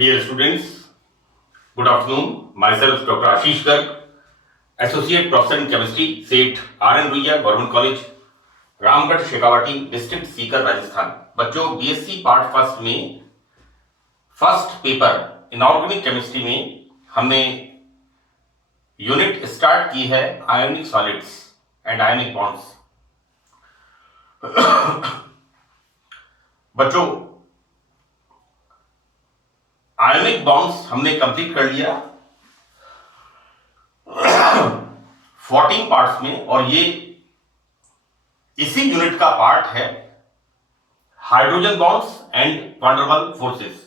Dear students, good afternoon. Myself, Dr. Ashish Garg, Associate Professor in Chemistry, SET RN Ruiya, Government College, Ramgarh Shekhawati, district Sikar, Rajasthan. बच्चों, BSc part first में first paper inorganic chemistry में हमने unit start की है ionic solids and ionic bonds. बच्चों, ionic bonds हमने complete कर लिया 14 पार्ट्स में, और ये इसी यूनिट का पार्ट है hydrogen bonds and van der Waals forces.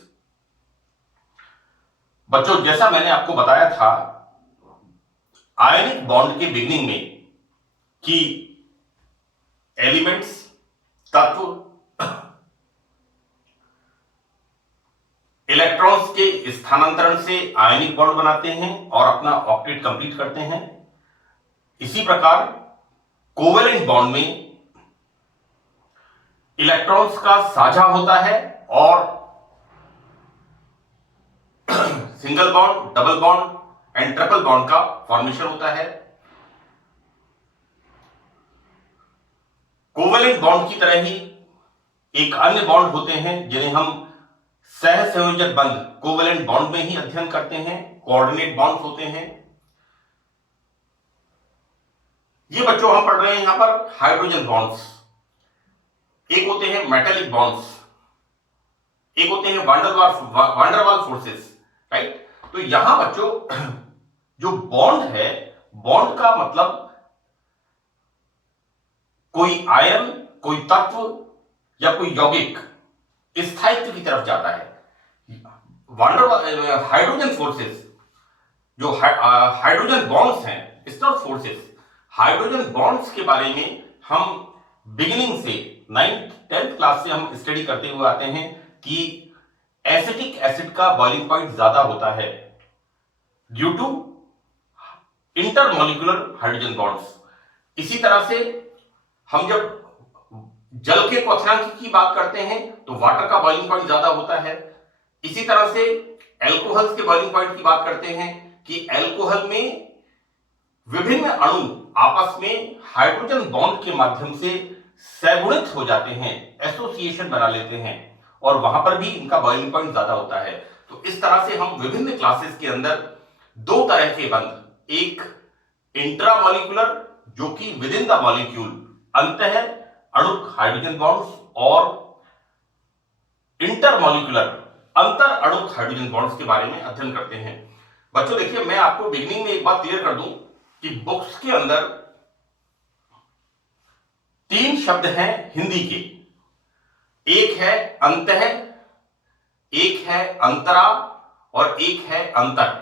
बच्चों, जैसा मैंने आपको बताया था आयोनिक बॉन्ड के बिगिनिंग में कि एलिमेंट्स, तत्व इलेक्ट्रॉन्स के स्थानांतरण से आयनिक बॉन्ड बनाते हैं और अपना ऑक्टेट कंप्लीट करते हैं। इसी प्रकार कोवेलेंट बॉन्ड में इलेक्ट्रॉन्स का साझा होता है और single bond, double bond and triple bond का फॉर्मेशन होता है। कोवेलेंट बॉन्ड की तरह ही एक अन्य बॉन्ड होते हैं जिन्हें हम सह संयोजक बंध कोवेलेंट बॉन्ड में ही अध्ययन करते हैं, कोऑर्डिनेट बॉन्ड्स होते हैं। ये बच्चों हम पढ़ रहे हैं यहां पर हाइड्रोजन बॉन्ड्स। एक होते हैं मेटालिक बॉन्ड्स, एक होते हैं van der Waals forces, right. तो यहां बच्चों जो बॉन्ड है, बॉन्ड का मतलब कोई आयन, कोई तत्व या कोई यौगिक स्थायित्व की तरफ जाता है। हाइड्रोजन फोर्सेस, जो हाइड्रोजन बॉन्ड्स हैं, it's not forces. Hydrogen bonds के बारे में हम बिगिनिंग से 9th-10th क्लास से हम स्टडी करते हुए आते हैं कि एसिटिक एसिड का बॉइलिंग पॉइंट ज्यादा होता है due to intermolecular hydrogen bonds. इसी तरह से हम जब जल के क्वथनांक की बात करते हैं तो वाटर का बॉइलिंग पॉइंट ज्यादा होता है। इसी तरह से एल्कोहल्स के बॉइलिंग पॉइंट की बात करते हैं कि एल्कोहल में विभिन्न अणु आपस में हाइड्रोजन बॉन्ड के माध्यम से सहगुणित हो जाते हैं, एसोसिएशन बना लेते हैं, और वहां पर भी इनका बॉइलिंग पॉइंट ज्यादा होता है। तो इस तरह से हम विभिन्न क्लासेस के अंदर दो तरह के बंध, एक इंट्रामॉलिक्यूलर जो कि विद इन द मॉलिक्यूल अंतः अणुक हाइड्रोजन बॉन्ड्स, और इंटरमॉलिक्यूलर अंतर अणुक हाइड्रोजन बॉन्ड्स के बारे में अध्ययन करते हैं। बच्चों देखिए, मैं आपको बिगिनिंग में एक बात क्लियर कर दूं कि बुक्स के अंदर 3 शब्द हैं हिंदी के। एक है अंतः, एक है अंतरा और एक है अंतर।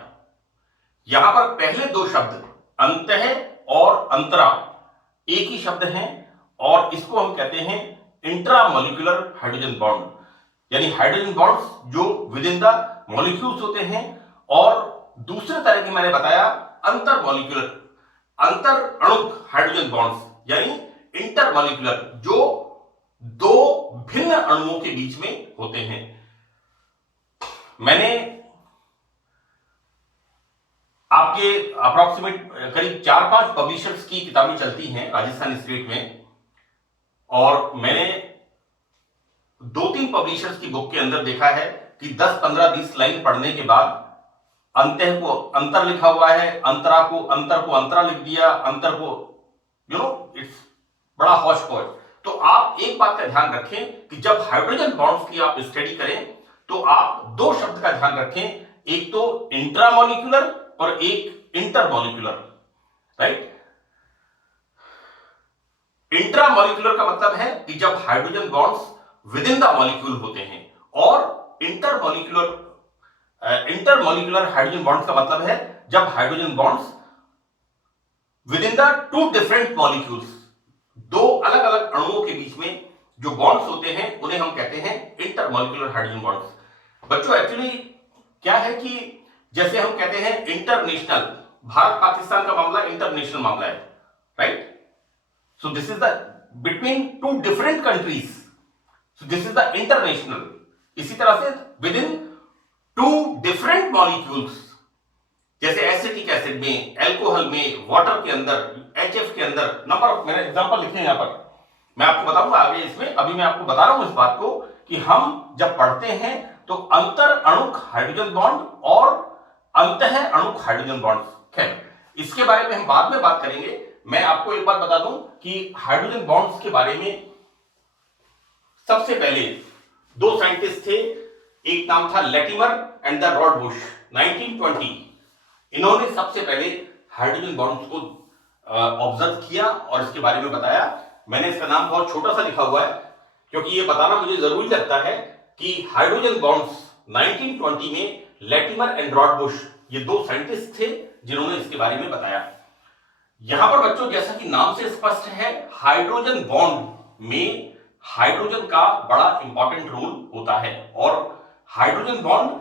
यहां पर पहले 2 शब्द अंतः और अंतरा एक ही शब्द हैं, और इसको हम कहते हैं इंट्रामॉलिक्यूलर हाइड्रोजन बॉन्ड, यानी हाइड्रोजन बॉन्ड्स जो विद इन द मॉलिक्यूल्स होते हैं। और दूसरे तरह की मैंने बताया अंतर मॉलिक्यूलर, अंतर अणुक हाइड्रोजन बॉन्ड्स, यानी इंटरमॉलिक्यूलर, जो 2 भिन्न अणुओं के बीच में होते हैं। मैंने आपके अप्रोक्सीमेट करीब 4-5 पब्लिशर्स की किताबें चलती हैं राजस्थान स्टेट में, और मैंने 2-3 पब्लिशर्स की बुक के अंदर देखा है कि 10, 15, 20 लाइन पढ़ने के बाद अंतः को अंतर लिखा हुआ है, अंतरा को अंतर को अंतरा लिख दिया, अंतर को इट्स बड़ा हौच पौच। तो आप एक बात का ध्यान रखें कि जब हाइड्रोजन बॉन्ड्स की आप स्टडी करें तो आप 2 शब्द का ध्यान रखें, एक तो इंट्रामॉलिक्यूलर और एक इंटरमॉलिक्यूलर, राइट। इंट्रामॉलिक्यूलर का मतलब है कि जब hydrogen bonds with in the molecule होते हैं, और इंटरमॉलिक्यूलर हाइड्रोजन बॉन्ड्स का मतलब है जब hydrogen bonds with in the 2 different molecules, 2 अलग अलग अणुओं के बीच में जो बॉन्ड्स होते हैं उन्हें हम कहते हैं इंटरमॉलिक्यूलर हाइड्रोजन बॉन्ड्स। बच्चों एक्चुअली क्या है कि जैसे हम कहते हैं इंटरनेशनल, भारत पाकिस्तान का मामला इंटरनेशनल मामला है, right. So this is the between 2 different countries, so this is the international. इसी तरह से within two different molecules, जैसे एसिटिक एसिड में, एल्कोहल में, वाटर के अंदर, HF के अंदर, नंबर ऑफ, मैंने एग्जांपल लिखे हैं यहां पर, मैं आपको बताऊंगा आगे इसमें। अभी मैं आपको बता रहा हूं इस बात को कि हम जब पढ़ते हैं तो अंतर अणुक हाइड्रोजन बॉन्ड और अंतः अणुक हाइड्रोजन बॉन्ड, खैर इसके बारे में हम बाद में बात करेंगे। मैं आपको एक बात बता दूं कि हाइड्रोजन बॉन्ड्स के बारे में सबसे पहले दो साइंटिस्ट थे, एक नाम था लेटिमर एंड द रॉडबुश, 1920। इन्होंने सबसे पहले हाइड्रोजन बॉन्ड्स को ऑब्जर्व किया और इसके बारे में बताया। मैंने इसका नाम बहुत छोटा सा लिखा हुआ है क्योंकि ये बताना मुझे जरूरी लगता है कि हाइड्रोजन बॉन्ड्स 1920 में लेटिमर एंड रॉडबुश, ये दो साइंटिस्ट थे जिन्होंने इसके बारे में बताया। यहां पर बच्चों जैसा कि नाम से स्पष्ट है, हाइड्रोजन बॉन्ड में हाइड्रोजन का बड़ा इंपॉर्टेंट रोल होता है और हाइड्रोजन बॉन्ड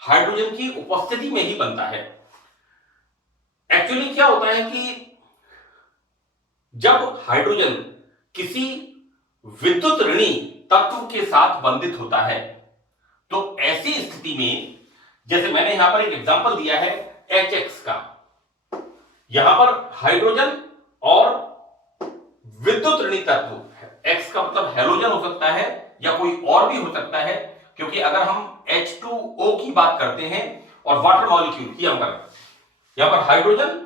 हाइड्रोजन की उपस्थिति में ही बनता है। एक्चुअली क्या होता है कि जब हाइड्रोजन किसी विद्युत ऋणी तत्व के साथ बंधित होता है तो ऐसी स्थिति में, जैसे मैंने यहां पर एक एग्जांपल दिया है HX का, यहां पर हाइड्रोजन और विद्युत ऋणी तत्व, X का मतलब हैलोजन हो सकता है या कोई और भी हो सकता है, क्योंकि अगर हम H2O की बात करते हैं और वाटर मॉलिक्यूल की, यहां पर हाइड्रोजन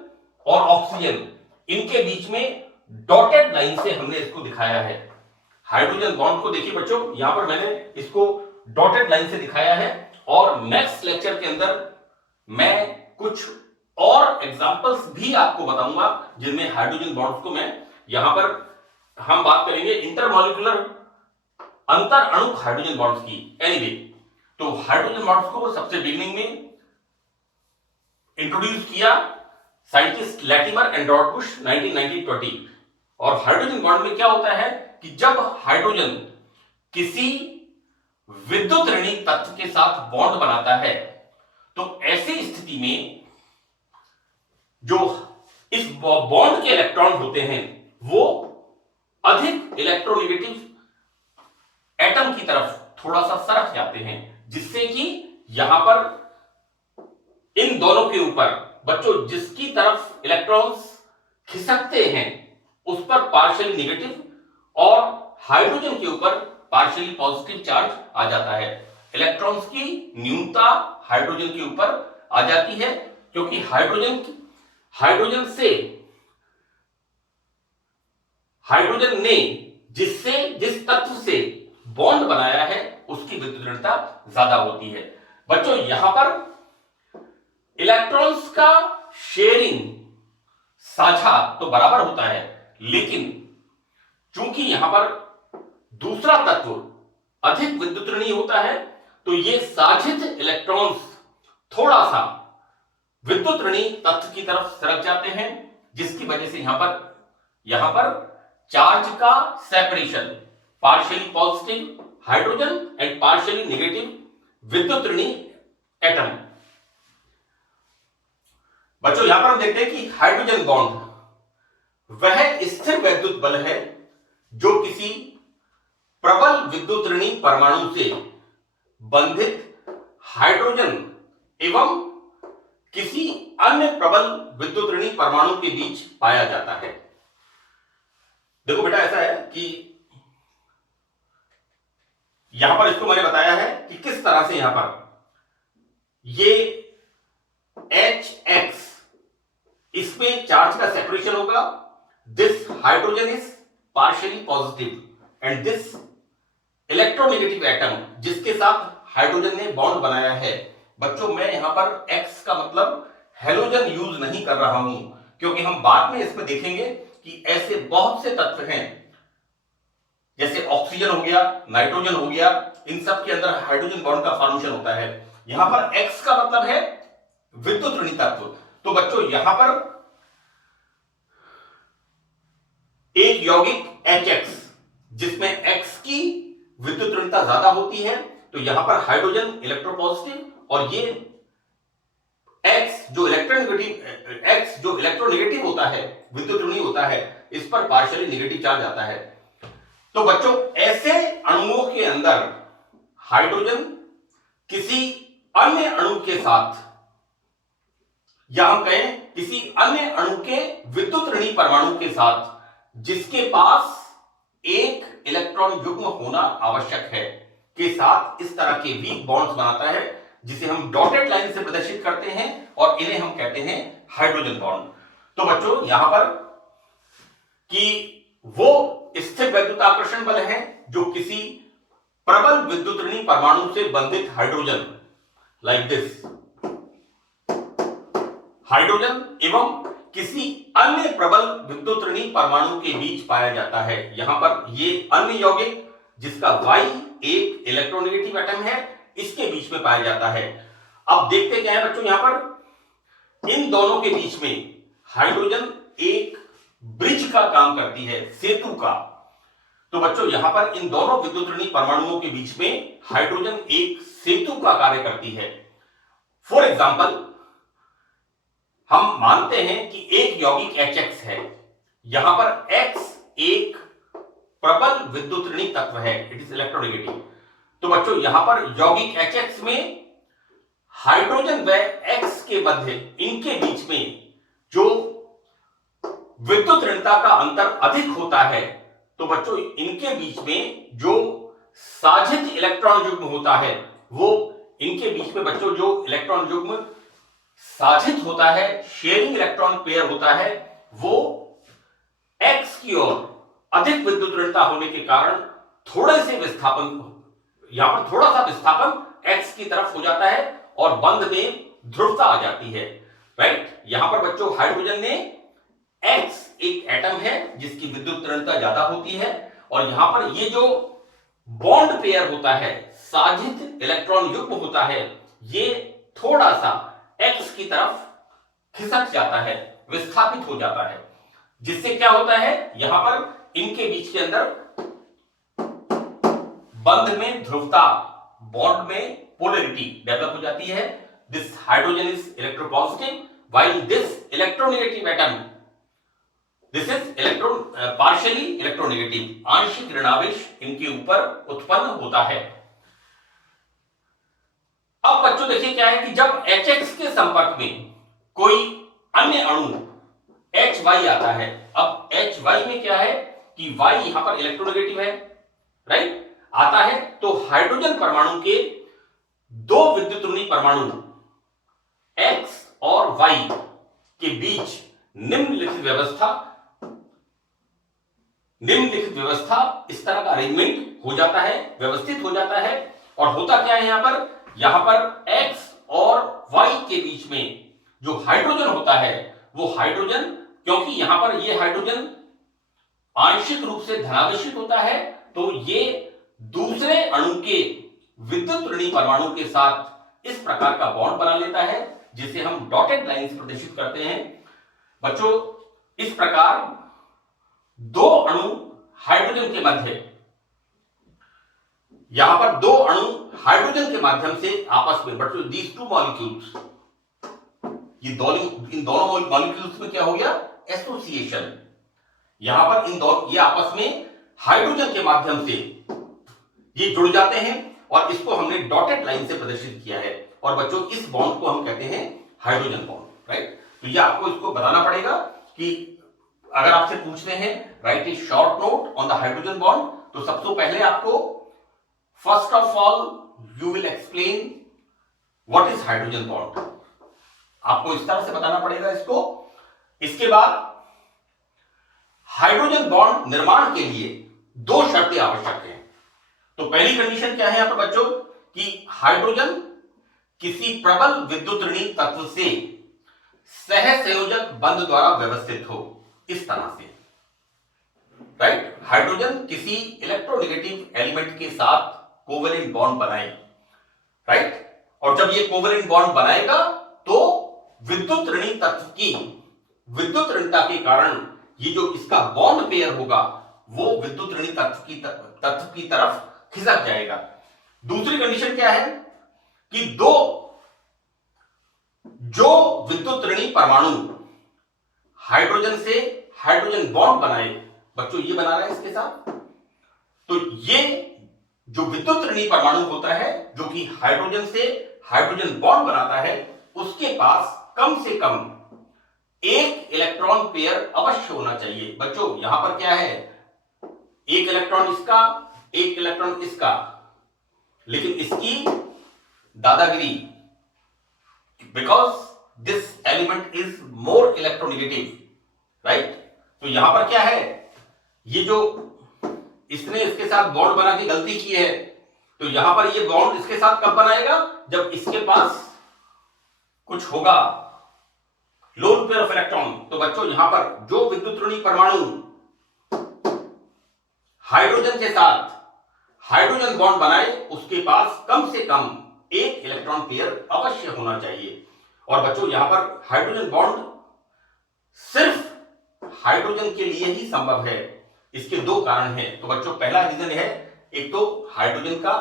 और ऑक्सीजन, इनके बीच में डॉटेड लाइन से हमने इसको दिखाया है। हाइड्रोजन बॉन्ड को देखिए बच्चों, यहां पर मैंने इसको डॉटेड लाइन से दिखाया है और नेक्स्ट लेक्चर के अंदर मैं कुछ और एग्जांपल्स भी आपको बताऊंगा जिनमें हाइड्रोजन बॉन्ड्स को मैं, यहां पर हम बात करेंगे इंटरमॉलिक्यूलर अंतर अणुक हाइड्रोजन बॉन्ड्स की। एनीवे, तो हाइड्रोजन बॉन्ड्स को सबसे बिगिनिंग में इंट्रोड्यूस किया साइंटिस्ट लेटिमर एंड रॉडबुश 1920। और हाइड्रोजन बॉन्ड में क्या होता है कि जब हाइड्रोजन किसी विद्युत ऋणी तत्व के साथ बॉन्ड बनाता है तो ऐसी स्थिति में जो इस बॉन्ड के इलेक्ट्रॉन होते हैं वो अधिक इलेक्ट्रोनेगेटिव एटम की तरफ थोड़ा सा सरक जाते हैं, जिससे कि यहां पर इन दोनों के ऊपर बच्चों जिसकी तरफ इलेक्ट्रॉन्स खिसकते हैं उस पर पार्शियली नेगेटिव और हाइड्रोजन के ऊपर पार्शियली पॉजिटिव चार्ज आ जाता है। इलेक्ट्रॉन्स की न्यूनता हाइड्रोजन के ऊपर आ जाती है क्योंकि हाइड्रोजन ने जिस तत्व से बॉन्ड बनाया है उसकी विद्युत ज्यादा होती है। बच्चों यहां पर इलेक्ट्रॉन्स का शेयरिंग साझा तो बराबर होता है, लेकिन चूंकि यहां पर दूसरा तत्व अधिक विद्युत ऋणी होता है तो ये साझित इलेक्ट्रॉन्स थोड़ा सा विद्युत ऋणी तत्व की तरफ सरक जाते हैं, जिसकी वजह से यहां पर चार्ज का separation, partially positive hydrogen and partially negative विद्युत ऋणी एटम। बच्चों यहां पर हम देखते हैं कि हाइड्रोजन बॉन्ड वह स्थिर वैद्युत बल है जो किसी प्रबल विद्युत ऋणी परमाणु से बंधित हाइड्रोजन एवं किसी अन्य प्रबल विद्युत ऋणी परमाणु के बीच पाया जाता है। देखो बेटा ऐसा है कि यहां पर इसको मैंने बताया है कि किस तरह से यहां पर ये HX, इसमें चार्ज का सेपरेशन होगा। This hydrogen is partially positive and this electronegative atom जिसके साथ हाइड्रोजन ने बॉन्ड बनाया है। बच्चों मैं यहां पर X का मतलब हेलोजन यूज नहीं कर रहा हूं क्योंकि हम बाद में इसमें देखेंगे कि ऐसे बहुत से तत्व हैं जैसे ऑक्सीजन हो गया, नाइट्रोजन हो गया, इन सब के अंदर हाइड्रोजन बॉन्ड का फॉर्मेशन होता है। यहां पर X का मतलब है विद्युत ऋणी तत्व। तो बच्चों यहां पर एक यौगिक HX जिसमें X की विद्युत ऋणता ज्यादा होती है तो यहां पर हाइड्रोजन इलेक्ट्रोपॉजिटिव और ये X जो इलेक्ट्रोनेगेटिव होता है, विद्युत ऋणी होता है, इस पर पार्शियली नेगेटिव चार्ज आता है। तो बच्चों ऐसे अणुओं के अंदर हाइड्रोजन किसी अन्य अणु के साथ, या हम कहें किसी अन्य अणु के विद्युत ऋणी परमाणु के साथ जिसके पास एक इलेक्ट्रॉन युग्म होना आवश्यक है, के साथ इस तरह के वीक बॉन्ड्स बनाता है, जिसे हम डॉटेड लाइन से प्रदर्शित करते हैं और इन्हें हम कहते हैं हाइड्रोजन बॉन्ड। तो बच्चों यहां पर कि वो स्थिर वैद्युत आकर्षण बल है जो किसी प्रबल विद्युत ऋणी परमाणु से बंधित हाइड्रोजन, लाइक दिस, हाइड्रोजन एवं किसी अन्य प्रबल विद्युत ऋणी परमाणु के बीच पाया जाता है। यहां पर ये अन्य यौगिक जिसका Y एक इलेक्ट्रोनेगेटिव एटम है, इसके बीच में पाया जाता है। अब देखते क्या है बच्चों, यहां पर इन दोनों के बीच में हाइड्रोजन एक ब्रिज का काम करती है, सेतु का। तो बच्चों यहां पर इन दोनों विद्युत ऋणी परमाणुओं के बीच में हाइड्रोजन एक सेतु का कार्य करती है। फॉर एग्जाम्पल, हम मानते हैं कि एक यौगिक HX है, यहां पर X एक प्रबल विद्युत ऋणी तत्व है, इट इज इलेक्ट्रोनेगेटिव। तो बच्चों यहां पर यौगिक HX में हाइड्रोजन व X के मध्य, इनके बीच में जो विद्युत ऋणता का अंतर अधिक होता है, तो बच्चों इनके बीच में जो साझित इलेक्ट्रॉन युग्म होता है, वो इनके बीच में बच्चों जो इलेक्ट्रॉन युग्म साझित होता है, शेयरिंग इलेक्ट्रॉन पेयर होता है, वो X की ओर अधिक विद्युत ऋणता होने के कारण थोड़े से विस्थापन, यहां पर थोड़ा सा विस्थापन X की तरफ हो जाता है और बंध में ध्रुवता आ जाती है, राइट। यहां पर बच्चों हाइड्रोजन में X एक एटम है जिसकी विद्युत ऋणता ज्यादा होती है, और यहां पर ये जो बॉन्ड पेयर होता है, साझित इलेक्ट्रॉन युग्म होता है, ये थोड़ा सा X की तरफ खिसक जाता है, विस्थापित हो जाता है, जिससे क्या होता है, यहां पर इनके बीच के अंदर बंध में ध्रुवता, बॉन्ड में पोलैरिटी डेवलप हो जाती है। This hydrogen is electropositive while this electronegative atom, this is electron partially electronegative, आंशिक ऋणावेश इनके ऊपर उत्पन्न होता है। अब बच्चों देखिए क्या है कि जब HX के संपर्क में कोई अन्य अणु HY आता है, अब HY में क्या है कि Y यहां पर इलेक्ट्रोनेगेटिव है, राइट, आता है, तो हाइड्रोजन परमाणु के दो विद्युत ऋणी परमाणु X और Y के बीच निम्नलिखित व्यवस्था इस तरह का अरेंजमेंट हो जाता है, व्यवस्थित हो जाता है। और होता क्या है, यहां पर X और Y के बीच में जो हाइड्रोजन होता है, वो हाइड्रोजन, क्योंकि यहां पर ये हाइड्रोजन आंशिक रूप से धनावेशित होता है, तो ये दूसरे अणु के विद्युत ऋणी परमाणु के साथ इस प्रकार का बॉन्ड बना लेता है, जिसे हम डॉटेड लाइन से प्रदर्शित करते हैं। बच्चों इस प्रकार दो अणु हाइड्रोजन के मध्य, यहां पर दो अणु हाइड्रोजन के माध्यम से आपस में, बच्चों दीज टू मॉलिक्यूल्स, इन दोनों मॉलिक्यूल्स में क्या हो गया, एसोसिएशन। यहां पर इन दोनों, ये आपस में हाइड्रोजन के माध्यम से ये जुड़ जाते हैं, और इसको हमने डॉटेड लाइन से प्रदर्शित किया है। और बच्चों इस बॉन्ड को हम कहते हैं हाइड्रोजन बॉन्ड, राइट। तो ये आपको इसको बताना पड़ेगा कि अगर आपसे पूछते हैं right A short note on the hydrogen bond, तो सबसे पहले आपको first of all you will explain what is hydrogen bond, आपको इस तरह से बताना पड़ेगा इसको। इसके बाद हाइड्रोजन बॉन्ड निर्माण के लिए दो शर्तें आवश्यक हैं। तो पहली कंडीशन क्या है यहां पर बच्चों, कि हाइड्रोजन किसी प्रबल विद्युत ऋणी तत्व से सहसंयोजक बंध द्वारा व्यवस्थित हो, इस तरह से, राइट। हाइड्रोजन किसी इलेक्ट्रोनेगेटिव एलिमेंट के साथ कोवेलेंट बॉन्ड बनाए, राइट, और जब ये कोवेलेंट बॉन्ड बनाएगा तो विद्युत ऋणी तत्व की विद्युत ऋणता के कारण ये जो इसका बॉन्ड पेयर होगा, वो विद्युत ऋणी तत्व की तरफ खिसक जाएगा। दूसरी कंडीशन क्या है कि जो विद्युत ऋणी परमाणु हाइड्रोजन से हाइड्रोजन बॉन्ड बनाए, बच्चों ये बना रहा है इसके साथ, तो ये जो विद्युत ऋणी परमाणु होता है जो कि हाइड्रोजन से हाइड्रोजन बॉन्ड बनाता है उसके पास कम से कम एक इलेक्ट्रॉन पेयर अवश्य होना चाहिए। बच्चों यहां पर क्या है, एक इलेक्ट्रॉन इसका, एक इलेक्ट्रॉन इसका, लेकिन इसकी दादागिरी, because this element is more electronegative, right. तो यहां पर क्या है, ये जो इसने इसके साथ बॉन्ड बना के गलती की है, तो यहां पर ये बॉन्ड इसके साथ कब बनाएगा, जब इसके पास कुछ होगा, लोन पेयर ऑफ इलेक्ट्रॉन। तो बच्चों यहां पर जो विद्युत ऋणी परमाणु हाइड्रोजन के साथ हाइड्रोजन बॉन्ड बनाए उसके पास कम से कम एक इलेक्ट्रॉन पेयर अवश्य होना चाहिए। और बच्चों यहां पर हाइड्रोजन बॉन्ड सिर्फ हाइड्रोजन के लिए ही संभव है। इसके दो कारण हैं। तो बच्चों पहला रीजन है, एक तो हाइड्रोजन का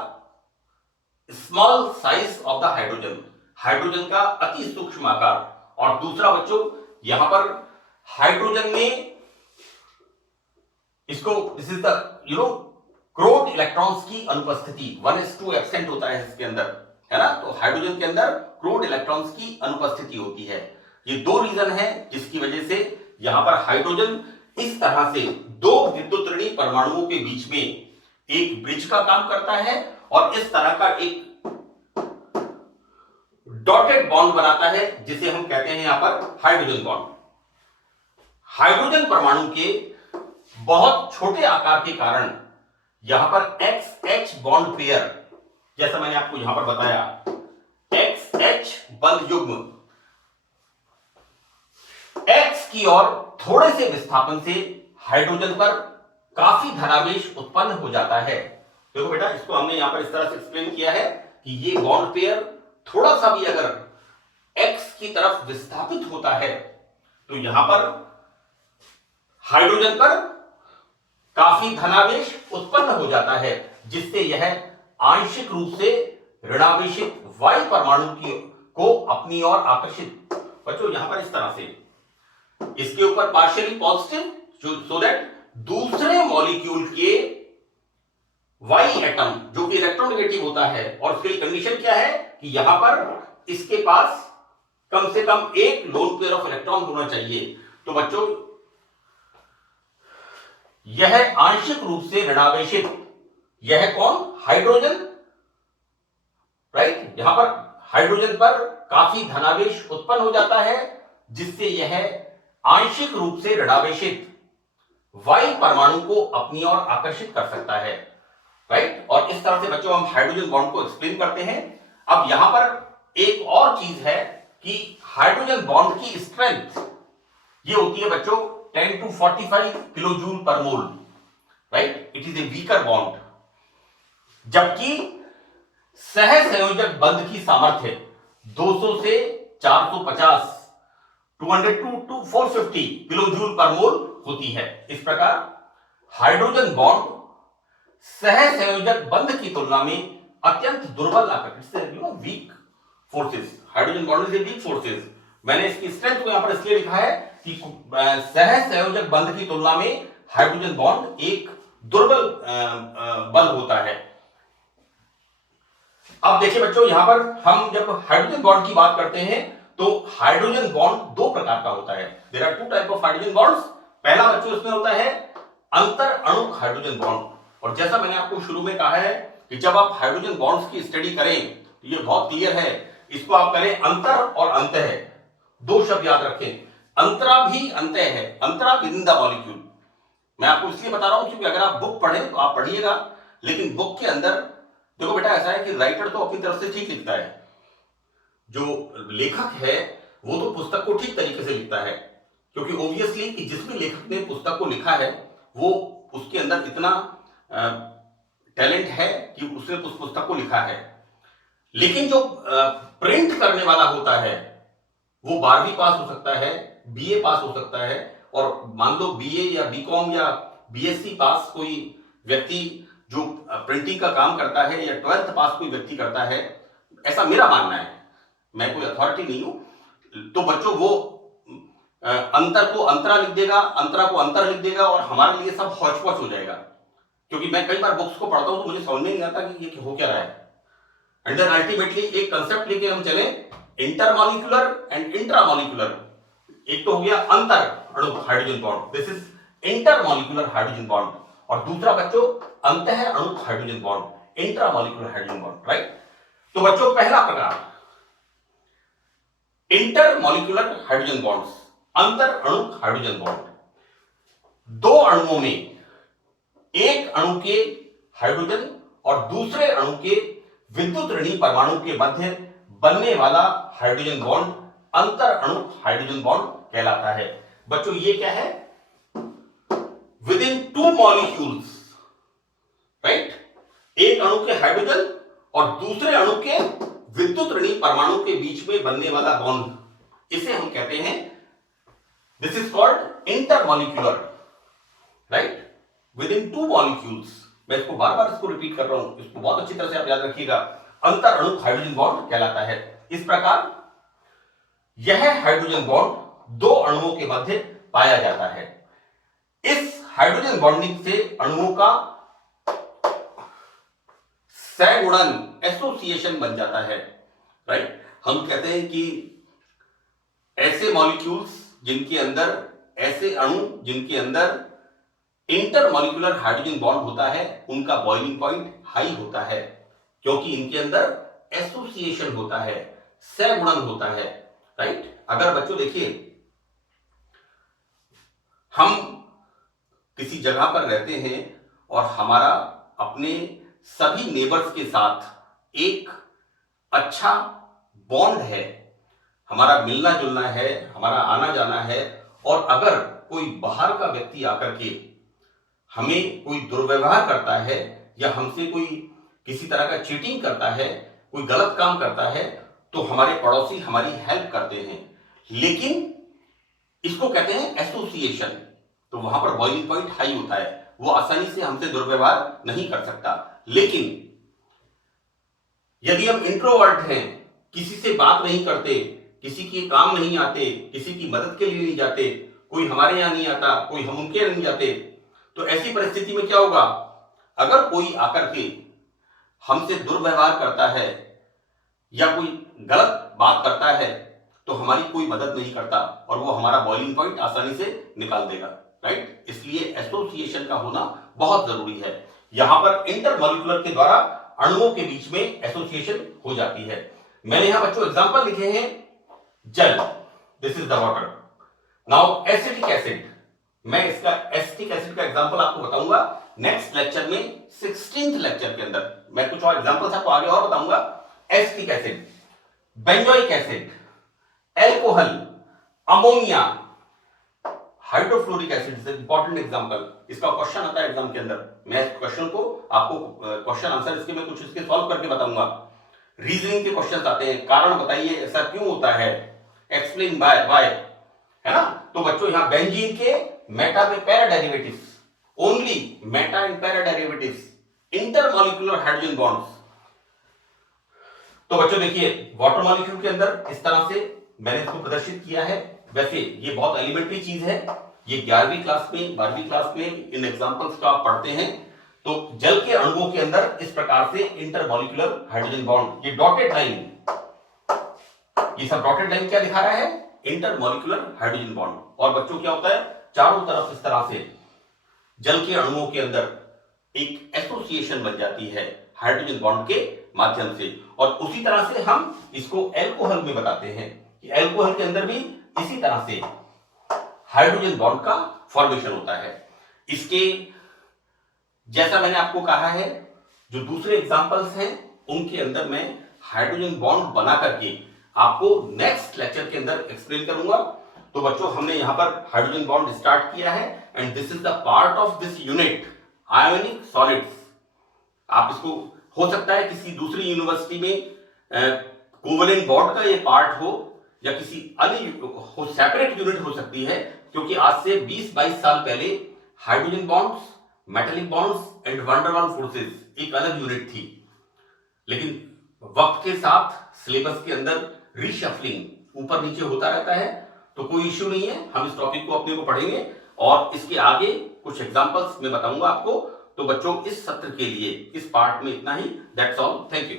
small size of the hydrogen, hydrogen का अति सूक्ष्म आकार, और दूसरा बच्चों यहां पर हाइड्रोजन में इसको दिस इज द क्रोड इलेक्ट्रॉन्स की अनुपस्थिति, 1s2 एब्सेंट होता है इसके अंदर, है ना। तो हाइड्रोजन के अंदर क्रोड इलेक्ट्रॉन्स की अनुपस्थिति होती है। ये दो रीजन है जिसकी वजह से यहां पर हाइड्रोजन इस तरह से दो विद्युत ऋणी परमाणुओं के बीच में एक ब्रिज का काम करता है और इस तरह का एक डॉटेड बॉन्ड बनाता है जिसे हम कहते हैं यहां पर हाइड्रोजन बॉन्ड। हाइड्रोजन परमाणु के बहुत छोटे आकार के कारण यहां पर XH बॉन्ड पेयर, जैसा मैंने आपको यहां पर बताया, XH बंध युग्म X की ओर थोड़े से विस्थापन से हाइड्रोजन पर काफी धनावेश उत्पन्न हो जाता है। देखो बेटा, इसको हमने यहां पर इस तरह से एक्सप्लेन किया है कि ये बॉन्ड पेयर थोड़ा सा भी अगर X की तरफ विस्थापित होता है तो यहां पर हाइड्रोजन पर काफी धनावेश उत्पन्न हो जाता है, जिससे यह आंशिक रूप से ऋणावेशित Y परमाणु को अपनी ओर आकर्षित, बच्चों यहां पर इस तरह से इसके ऊपर पार्शियली पॉजिटिव, सो दैट दूसरे मॉलिक्यूल के Y एटम जो कि इलेक्ट्रोनेगेटिव होता है, और उसके लिए कंडीशन क्या है कि यहां पर इसके पास कम से कम एक लोन पेयर ऑफ इलेक्ट्रॉन होना चाहिए। तो बच्चों यह आंशिक रूप से ऋणावेशित, यह कौन, हाइड्रोजन, राइट। यहां पर हाइड्रोजन पर काफी धनावेश उत्पन्न हो जाता है, जिससे यह आंशिक रूप से ऋणावेशित Y परमाणु को अपनी ओर आकर्षित कर सकता है, राइट। और इस तरह से बच्चों हम हाइड्रोजन बॉन्ड को एक्सप्लेन करते हैं। अब यहां पर एक और चीज है कि हाइड्रोजन बॉन्ड की स्ट्रेंथ ये होती है बच्चों 10 to 45 किलो जूल पर मोल, right. It is a weaker bond, जबकि सह संयोजक बंध की सामर्थ्य 200 से 450, 200 to 450 किलो जूल पर मोल होती है। इस प्रकार हाइड्रोजन बॉन्ड सह संयोजक बंध की तुलना में अत्यंत दुर्बल आकर weak forces, hydrogen bond is a weak forces. मैंने इसकी स्ट्रेंथ को यहां पर इसलिए लिखा है कि सह संयोजक बंध की तुलना में हाइड्रोजन बॉन्ड एक दुर्बल बल होता है। अब देखिए बच्चों, यहां पर हम जब हाइड्रोजन बॉन्ड की बात करते हैं तो हाइड्रोजन बॉन्ड दो प्रकार का होता है। There are two type of hydrogen bonds. पहला बच्चों इसमें होता है अंतर अणु हाइड्रोजन बॉन्ड, और जैसा मैंने आपको शुरू में कहा है कि जब आप हाइड्रोजन बॉन्ड्स की स्टडी करें तो ये बहुत क्लियर है, इसको आप करें अंतर और अंतः, दो शब्द याद रखें। अंतरा भी अंतः है, अंतरा विद इन द मॉलिक्यूल। मैं आपको इसलिए बता रहा हूं क्योंकि अगर आप बुक पढ़ें तो आप पढ़िएगा, लेकिन बुक के अंदर देखो बेटा ऐसा है कि राइटर तो अपनी तरफ से ठीक लिखता है, जो लेखक है वो तो पुस्तक को ठीक तरीके से लिखता है, क्योंकि ऑब्वियसली कि जिस भी लेखक ने पुस्तक को लिखा है वो उसके अंदर इतना टैलेंट है कि उसने उस पुस्तक को लिखा है। लेकिन जो प्रिंट करने वाला होता है वो 12वीं पास हो सकता है, बीए पास हो सकता है, और मान लो बीए या बीकॉम या बीएससी पास कोई व्यक्ति जो प्रिंटिंग का काम करता है, या 12th पास कोई व्यक्ति करता है, ऐसा मेरा मानना है, मैं कोई अथॉरिटी नहीं हूं। तो बच्चों वो अंतर को अंतरा लिख देगा, अंतरा को अंतर लिख देगा, और हमारे लिए सब हौच-पौच हो जाएगा। क्योंकि मैं कई बार बुक्स को पढ़ता हूं तो मुझे समझ में नहीं आता कि ये हो क्या रहा है एंड देन अल्टीमेटली एक कंसेप्ट लेके हम चले, इंटरमॉलिक्यूलर एंड इंट्रामॉलिक्यूलर। एक तो हो गया अंतर अणु hydrogen bond, this is intermolecular hydrogen bond, और दूसरा बच्चों अंतः अणु hydrogen bond, intramolecular hydrogen bond, right. तो बच्चों पहला प्रकार इंटरमॉलिक्यूलर हाइड्रोजन बॉन्ड्स, अंतर अणु हाइड्रोजन बॉन्ड। दो अणुओं में एक अणु के हाइड्रोजन और दूसरे अणु के विद्युत ऋणी परमाणु के मध्य बनने वाला हाइड्रोजन बॉन्ड अंतर अणु हाइड्रोजन बॉन्ड कहलाता है। बच्चों ये क्या है, with in two molecules, right, एक अणु के हाइड्रोजन और दूसरे अणु के विद्युत ऋणी परमाणु के बीच में बनने वाला बॉन्ड, इसे हम कहते हैं, this is called intermolecular, right, with in two molecules. मैं इसको बार बार इसको रिपीट कर रहा हूं, इसको बहुत अच्छी तरह से आप याद रखिएगा, अंतर अणु हाइड्रोजन बॉन्ड कहलाता है। इस प्रकार यह हाइड्रोजन बॉन्ड दो अणुओं के मध्य पाया जाता है। इस हाइड्रोजन बॉन्डिंग से अणुओं का सहगुणन एसोसिएशन बन जाता है, राइट। हम कहते हैं कि ऐसे मॉलिक्यूल्स जिनके अंदर, ऐसे अणु जिनके अंदर इंटरमॉलिक्यूलर हाइड्रोजन बॉन्ड होता है, उनका बॉइलिंग पॉइंट हाई होता है, क्योंकि इनके अंदर एसोसिएशन होता है, सहगुणन होता है, राइट। अगर बच्चों देखिए, हम किसी जगह पर रहते हैं और हमारा अपने सभी नेबर्स के साथ एक अच्छा बॉन्ड है, हमारा मिलना जुलना है, हमारा आना जाना है, और अगर कोई बाहर का व्यक्ति आकर के हमें कोई दुर्व्यवहार करता है या हमसे कोई किसी तरह का चीटिंग करता है, कोई गलत काम करता है, तो हमारे पड़ोसी हमारी हेल्प करते हैं, लेकिन इसको कहते हैं एसोसिएशन। तो वहां पर बॉइलिंग पॉइंट हाई होता है, वो आसानी से हमसे दुर्व्यवहार नहीं कर सकता। लेकिन यदि हम इंट्रोवर्ट हैं, किसी से बात नहीं करते, किसी के काम नहीं आते, किसी की मदद के लिए नहीं जाते, कोई हमारे यहां नहीं आता, कोई हम उनके नहीं जाते, तो ऐसी परिस्थिति में क्या होगा, अगर कोई आकर के हमसे दुर्व्यवहार करता है या कोई गलत बात करता है, तो हमारी कोई मदद नहीं करता और वो हमारा बॉइलिंग पॉइंट आसानी से निकाल देगा, राइट। इसलिए एसोसिएशन का होना बहुत जरूरी है। यहां पर इंटरमॉलिक्यूलर के द्वारा अणुओं के बीच में एसोसिएशन हो जाती है। मैंने यहां बच्चों एग्जांपल लिखे हैं, जल, this is the water. Now acetic acid, मैं इसका एसिटिक एसिड का एग्जांपल आपको बताऊंगा नेक्स्ट लेक्चर में, 16th लेक्चर के अंदर। मैं कुछ और एग्जांपल्स आपको आगे और बताऊंगा। Acetic acid, benzoic acid, alcohol, ammonia, hydrofluoric acid से इंपॉर्टेंट एग्जांपल, इसका क्वेश्चन आता है एग्जाम के अंदर। मैं इस क्वेश्चन को आपको क्वेश्चन आंसर इसके मैं कुछ इसके सॉल्व करके बताऊंगा। रीजनिंग के क्वेश्चन आते हैं, कारण बताइए ऐसा क्यों होता है, एक्सप्लेन बाय, है ना। तो बच्चों यहां बेंजीन के मेटा में para derivatives, only Meta and para derivatives, intermolecular hydrogen bonds. तो बच्चों देखिए, वाटर मॉलिक्यूल के अंदर इस तरह से मैंने इसको प्रदर्शित किया है। वैसे ये बहुत एलिमेंट्री चीज है, ये 11वीं क्लास में 12वीं क्लास में इन एग्जांपल्स को आप पढ़ते हैं। तो जल के अणुओं के अंदर इस प्रकार से इंटरमॉलिक्यूलर हाइड्रोजन बॉन्ड, ये डॉटेड लाइन, ये सब डॉटेड लाइन क्या दिखा रहा है, इंटरमॉलिक्यूलर हाइड्रोजन बॉन्ड। और बच्चों क्या होता है, चारों तरफ इस तरह से जल के अणुओं के अंदर एक एसोसिएशन बन जाती है हाइड्रोजन बॉन्ड के माध्यम से। और उसी तरह से हम इसको एल्कोहल में बताते हैं कि एल्कोहल के अंदर भी इसी तरह से हाइड्रोजन बॉन्ड का फॉर्मेशन होता है। इसके जैसा मैंने आपको कहा है, जो दूसरे एग्जांपल्स हैं उनके अंदर मैं हाइड्रोजन बॉन्ड बना करके आपको नेक्स्ट लेक्चर के अंदर एक्सप्लेन करूंगा। तो बच्चों हमने यहां पर हाइड्रोजन बॉन्ड स्टार्ट किया है, and this is the part of this unit, ionic solids. आप इसको, हो सकता है किसी दूसरी यूनिवर्सिटी में कोवेलेंट बॉन्ड का ये पार्ट हो या किसी अन्य हो, सेपरेट यूनिट हो सकती है, क्योंकि आज से 20-22 साल पहले hydrogen bonds, metallic bonds and van der Waals forces एक अलग यूनिट थी। लेकिन वक्त के साथ सिलेबस के अंदर रीशफलिंग ऊपर नीचे होता रहता है, तो कोई इश्यू नहीं है, हम इस टॉपिक को अपने को पढ़ेंगे और इसके आगे कुछ एग्जांपल्स मैं बताऊंगा आपको। तो बच्चों इस सत्र के लिए इस पार्ट में इतना ही, दैट्स ऑल, थैंक यू।